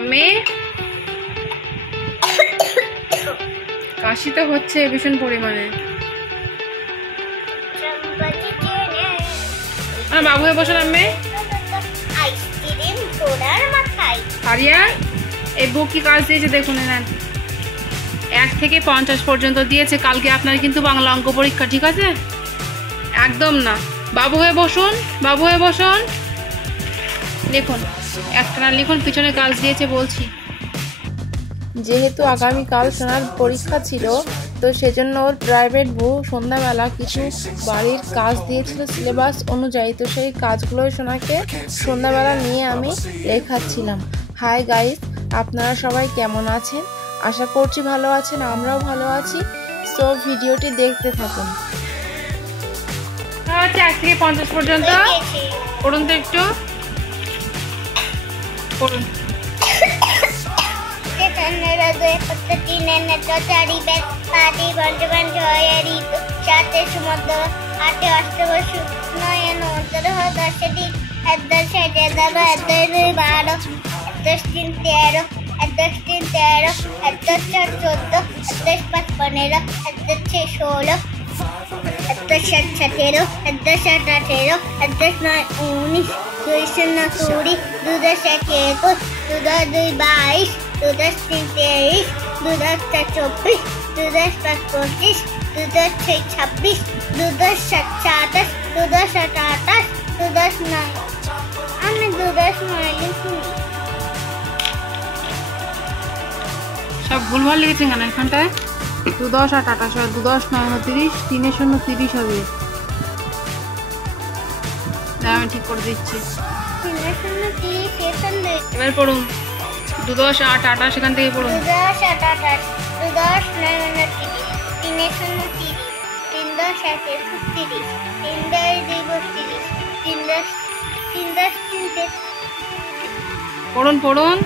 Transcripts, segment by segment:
আমি কাশি তো হচ্ছে ভীষণ পরিমাণে। বাবু হয়ে বসে নামবে আরিয়া। এই বুক কি কাজ দিয়েছে দেখুন, 1 থেকে 50 পর্যন্ত দিয়েছে। কালকে আপনার কিন্তু বাংলা অঙ্ক পরীক্ষা, ঠিক আছে? একদম না। বাবু হয়ে বসুন, বাবু হয়ে বসুন, লিখুন একটানা লিখুন। পিছনে কাজ দিয়েছে বলছি। যেহেতু আগামীকাল সোনার পরীক্ষা ছিল, তো সেজন্য ওর প্রাইভেট বউ সন্ধ্যাবেলা কিছু বাড়ির কাজ দিয়েছিল সিলেবাস অনুযায়ী। তো সেই কাজগুলো সোনাকে সন্ধ্যাবেলা নিয়ে আমি লেখাচ্ছিলাম। হাই গাইস, আপনারা সবাই কেমন আছেন? আশা করছি ভালো আছেন, আমরাও ভালো আছি। সো ভিডিওটি দেখতে থাকুন। 1 থেকে 50 পর্যন্ত পড়ুন তো একটু, পড়ুন। সব ভুলভাল লিখেছেন কেন এখানটায়? 2 10 8 28, 2 10 9 29, 3 0 30 হবে। আমি ঠিক করে দিচ্ছি। এবার পড়ুন 2 10 8 28, এখান থেকে পড়ুন। 2 10 8 28, 2 10 9 29, 3 0 30, 3 10 30, 3 10 32, 3 10 পড়ুন পড়ুন,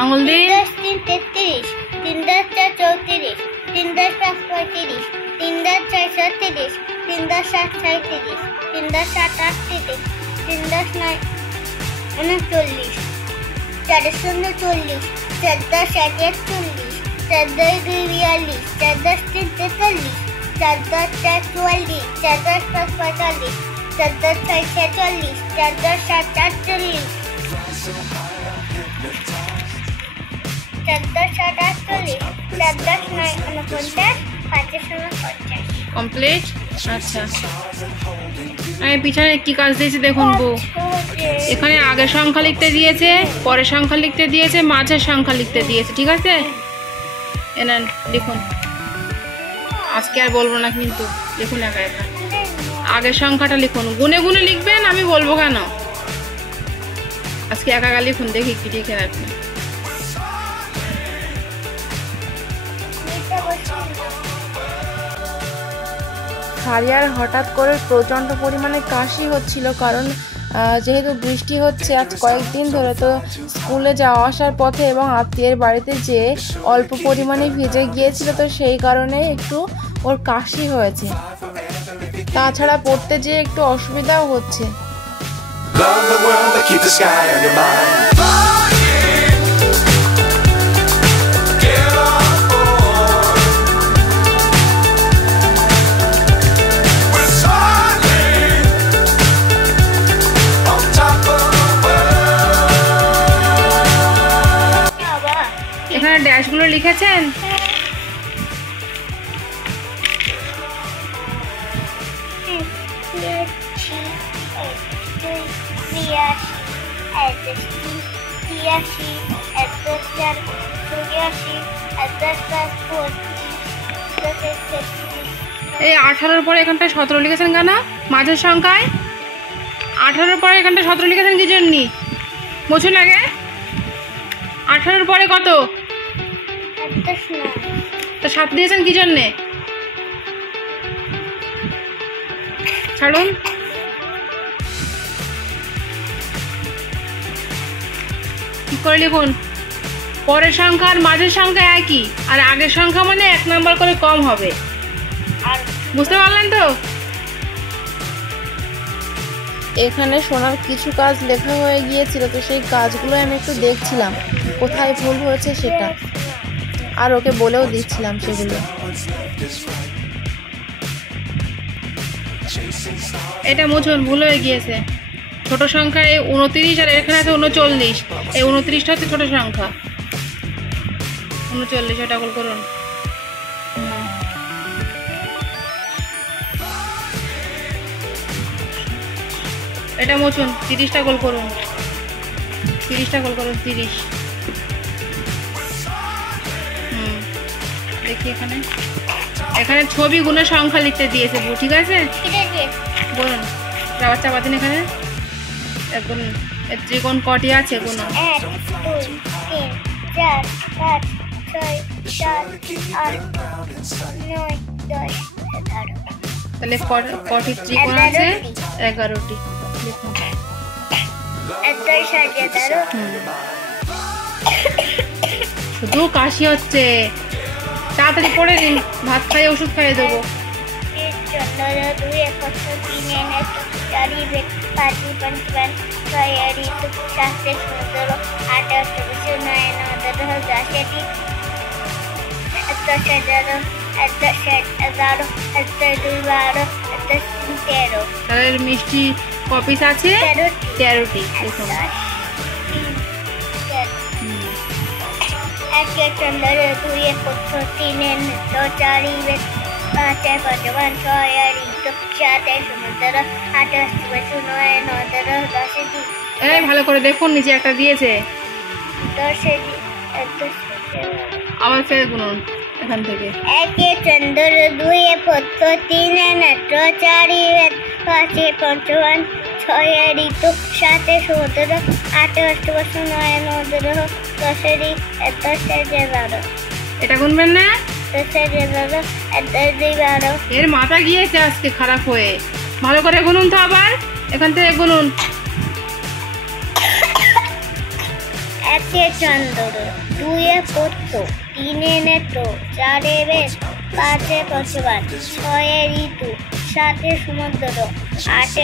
আঙুল দিন। 3 10 33, 3 10 4 34, 3 10 5 35, 3 10 6 37, 3 10 7 37, 3 10 8 38, 3 10 9 39, 4 0 40, 4 10 41, 4 10 2 42, 4 10 3 43, 4 10 4 44, 4 10 5 45, 4 10 6 46, 4 10 7 48, 4 10 7 48, 4 10 9 49, 5 0 50। কমপ্লিট। আচ্ছা, আমি পিছনে কি কাজ দিয়েছি দেখুন বউ। এখানে আগের সংখ্যা লিখতে দিয়েছে, পরের সংখ্যা লিখতে দিয়েছে, মাঝের সংখ্যা লিখতে দিয়েছে, ঠিক আছে? এনেন লিখুন। আজকে আর বলবো না কিন্তু, লিখুন একা একা। আগের সংখ্যাটা লিখুন, গুনে গুনে লিখবেন, আমি বলবো কেন। আজকে একা একা লিখুন, দেখি কি লিখে রাখবেন। হারিয়ার হঠাৎ করে প্রচণ্ড পরিমাণে কাশি হচ্ছিল, কারণ যেহেতু বৃষ্টি হচ্ছে আজ কয়েকদিন ধরে, তো স্কুলে যাওয়া আসার পথে এবং আত্মীয়ের বাড়িতে যেয়ে অল্প পরিমাণে ভিজে গিয়েছিল, তো সেই কারণে একটু ওর কাশি হয়েছে। তাছাড়া পড়তে যেয়ে একটু অসুবিধাও হচ্ছে। এখানে ড্যাশগুলো লিখেছেন? এই 18-র পরে এখানটায় 17 লিখেছেন কেন? মাঝের সংখ্যায় 18-র পরে এখানটায় 17 লিখেছেন কি জন্য? বুঝুন আগে 18-র পরে কত? তো 7 দিয়েছেন কি জন্যে? ছাড়ুন। কি করে লিখুন? পরের সংখ্যা আর মাঝের সংখ্যা একই, আর আগের সংখ্যা মানে 1 নাম্বার করে কম হবে। বুঝতে পারলেন তো? এখানে সোনার কিছু কাজ লেখা হয়ে গিয়েছিল, তো সেই কাজগুলো আমি একটু দেখছিলাম কোথায় ভুল হয়েছে সেটা, আর ওকে বলেও দিচ্ছিলাম সেগুলো। এটা মুছুন, ভুল হয়ে গিয়েছে। ছোট সংখ্যা এই 29 আর এখানে আছে 39। এই 29টা হচ্ছে ছোট সংখ্যা, 39 ওটা গোল করুন। এটা মুছুন, 30টা গোল করুন, 30টা গোল করুন, 30। দেখি এখানে এখানে ছবি গুণের সংখ্যা লিখতে দিয়েছে, ঠিক আছে বলুন। আবার চাপা দিন, এখানে গুণ ত্রিকোণ কটি আছে গুণ? 1 2 3 4 5 6 7 8 9 10 11। তাহলে কটি ত্রিকোণ আছে? 11টি। লিখুন। শুধু কাশি হচ্ছে, তাড়াতাড়ি পড়ে নিন, ভাত খাইয়ে ওষুধ খাইয়ে দেবো। তাহলে মিষ্টি কপিস আছে 13টি। দেখুন। 1 15 2 15 3 4 5 5 5 6 7 8 9 10। এই ভালো করে দেখুন, নিচে একটা দিয়েছে 10 আবার ফের গুনুন এখান থেকে। 1 15 2 15 3 4 5 5 6 7 17 8 9 10 11। এটা গুনবেন না? 10 এর মাথা গিয়েছে আজকে খারাপ হয়ে। ভালো করে গুনুন তো, আবার এখান থেকে গুনুন। 1 15 2 15 3 4 5 5 6 7 17 8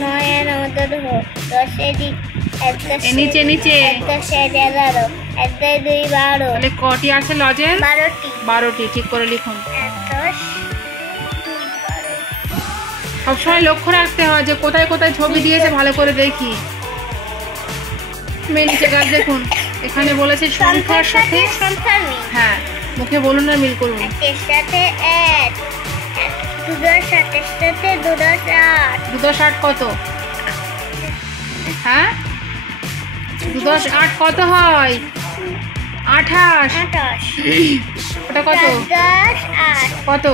9 10 নিচে নিচে 11 2 12। তাহলে কটি আছে লজেন? 12টি। 12টি, ঠিক করে লিখুন। 10 সবসময় লক্ষ্য রাখতে হয় যে কোথায় কোথায় ছবি দিয়েছে, ভালো করে দেখি। নিচে গাছ দেখুন, এখানে বলেছে সংখ্যার সাথে। হ্যাঁ, মুখে বলুন না, মিল করুন। 1 সাথে 1 2 সাথে 2 8 2 8 কত? হ্যাঁ, 2 8 কত হয়? 28। ওটা কত? 10 8 কত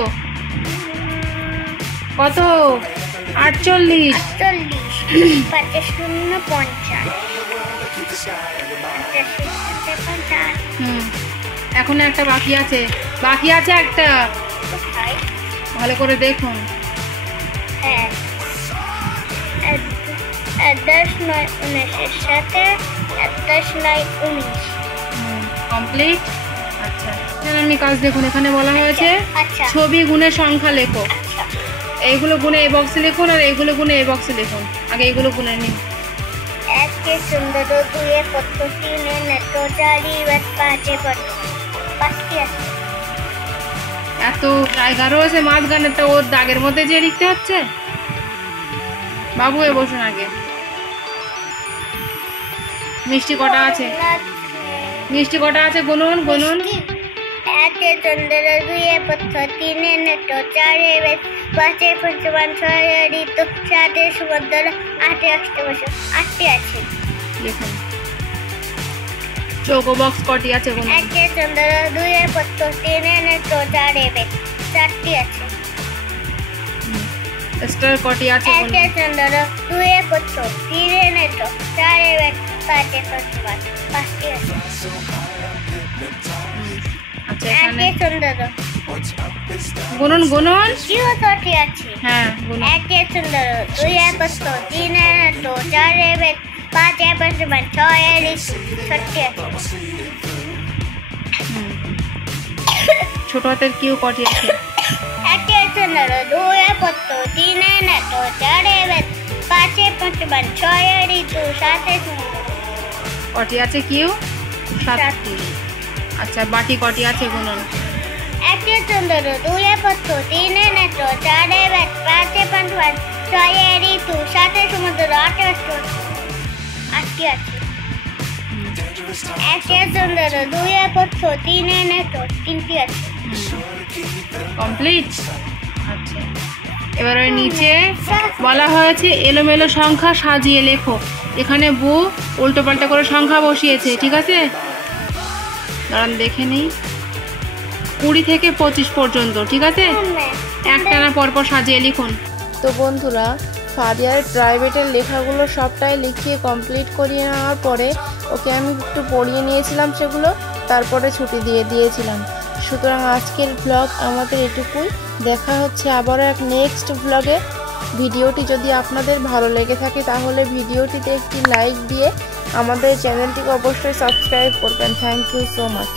কত? 48। 5 0 50। এখন একটা বাকি আছে, একটা। ভালো করে দেখুন। হ্যাঁ, 10 9 19 সাথে 10 9 19 কমপ্লিট। আচ্ছা, আমি কাজ দেখুন, এখানে বলা হয়েছে ছবি গুণের সংখ্যা লেখো। এইগুলো গুণে এই বক্সে লিখুন, আর এইগুলো গুণে এই বক্সে লিখুন। আগে এইগুলো গুণে নিন। 1 15 2 15 3 4 5 5টি আছে। এত জায়গা রয়েছে মাঝখানে, তো ওর দাগের মধ্যে যে লিখতে হচ্ছে। বাবু এ বসুন আগে। মিষ্টি কটা আছে? মিষ্টি কটা আছে গুনুন, গুনুন। 1 15 2 15 3 4 5 5 6 7 17 8 8টি আছে। লিখুন। চৌকো বক্স কটি আছে গুনুন। 1 15 2 15 3 4 4টি আছে। স্টার কটি আছে গুনুন। 1 15 2 15 3 4 5 5টি আছে। আচ্ছা, এখানে 1 15 গুনুন, গুনুন। 6টি আছে। হ্যাঁ, গুনুন। 1 15 2 15 3 4 5 5 6 আছে। ছোট হাতের কিউ কটি আছে? 1 15 2 15 3 4 5 55 6 ঋতু 7 সমুদ্র। কটি আছে কিউ? 7টি। আচ্ছা বাটি কটি আছে গুনুন? 1 চন্দ্র 2 পত্র 3 নেত্র 4 বেদ 5 পান্থ 6 ঋতু 7 সমুদ্র 8 আটটি আছে। 1 চন্দ্র 2 পত্র 3 নেত্র 3টি আছে। কমপ্লিট। আচ্ছা এবারে নিচে বলা হয়েছে এলোমেলো সংখ্যা সাজিয়ে লেখো। এখানে বু উল্টো পাল্টা করে সংখ্যা বসিয়েছে, ঠিক আছে? দাঁড়ান দেখে নিই। 20 থেকে 25 পর্যন্ত, ঠিক আছে? একটানা পরপর সাজিয়ে লিখুন। তো বন্ধুরা, ফারিয়ার প্রাইভেটের লেখাগুলো সবটাই লিখিয়ে কমপ্লিট করিয়ে নেওয়ার পরে ওকে আমি একটু পড়িয়ে নিয়েছিলাম সেগুলো, তারপরে ছুটি দিয়ে দিয়েছিলাম। সুতরাং আজকের ব্লগ আমাদের এটুকুই। দেখা হচ্ছে আবারও এক নেক্সট ব্লগে। ভিডিওটি যদি আপনাদের ভালো লেগে থাকে তাহলে ভিডিওটিতে একটি লাইক দিয়ে আমাদের চ্যানেলটিকে অবশ্যই সাবস্ক্রাইব করবেন। Thank you so much.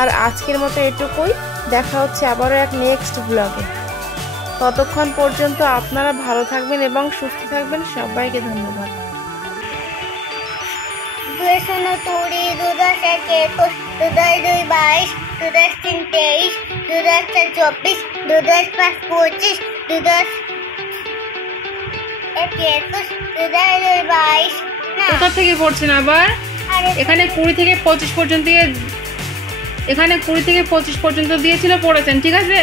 আর আজকের মতো এটুকুই। দেখা হচ্ছে আবারও এক নেক্সট ব্লগে। ততক্ষণ পর্যন্ত আপনারা ভালো থাকবেন এবং সুস্থ থাকবেন। সবাইকে ধন্যবাদ। 2 শূন্য 20 2 10 21 2 10 2 22 2 10 3 23 2 10 4 24 2 10 5 25 2 10 21 2 10 2 22 না কোথা থেকে পড়ছেন আবার? এখানে 20 থেকে 25 পর্যন্ত দিয়েছিল, পড়েছেন, ঠিক আছে?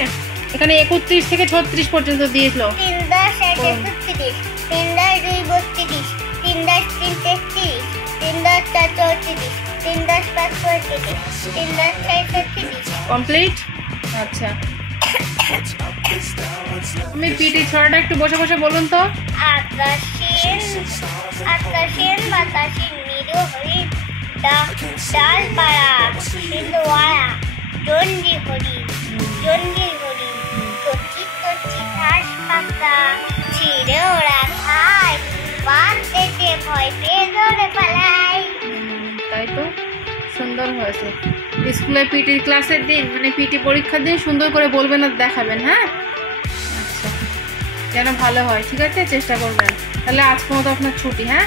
এখানে 31 থেকে 36 পর্যন্ত দিয়েছিল। 3 10 1 33 3 10 2 32 3 10 3 33 3 10 4 34 3 10 5 35 3 10 6 36 কমপ্লিট। আচ্ছা আমি পিটি ছড়াটা একটু বসে বসে বলুন তো। আকাশের বাতাসে নিরু হরি ডালপাড়া সিন্ধুয়ারা জন্ডি হরি কচি কচি ঘাস পাতা ছিঁড়ে ওরা খায়, বাদ দেখে ভয় পেয়ে দৌড়ে পালায়। তাই তো, সুন্দর হয়েছে। স্কুলে পিটি ক্লাসের দিন, মানে পিটি পরীক্ষার দিন সুন্দর করে বলবেন আর দেখাবেন, হ্যাঁ? আচ্ছা যেন ভালো হয়, ঠিক আছে? চেষ্টা করবেন। তাহলে আজকের মতো আপনার ছুটি, হ্যাঁ?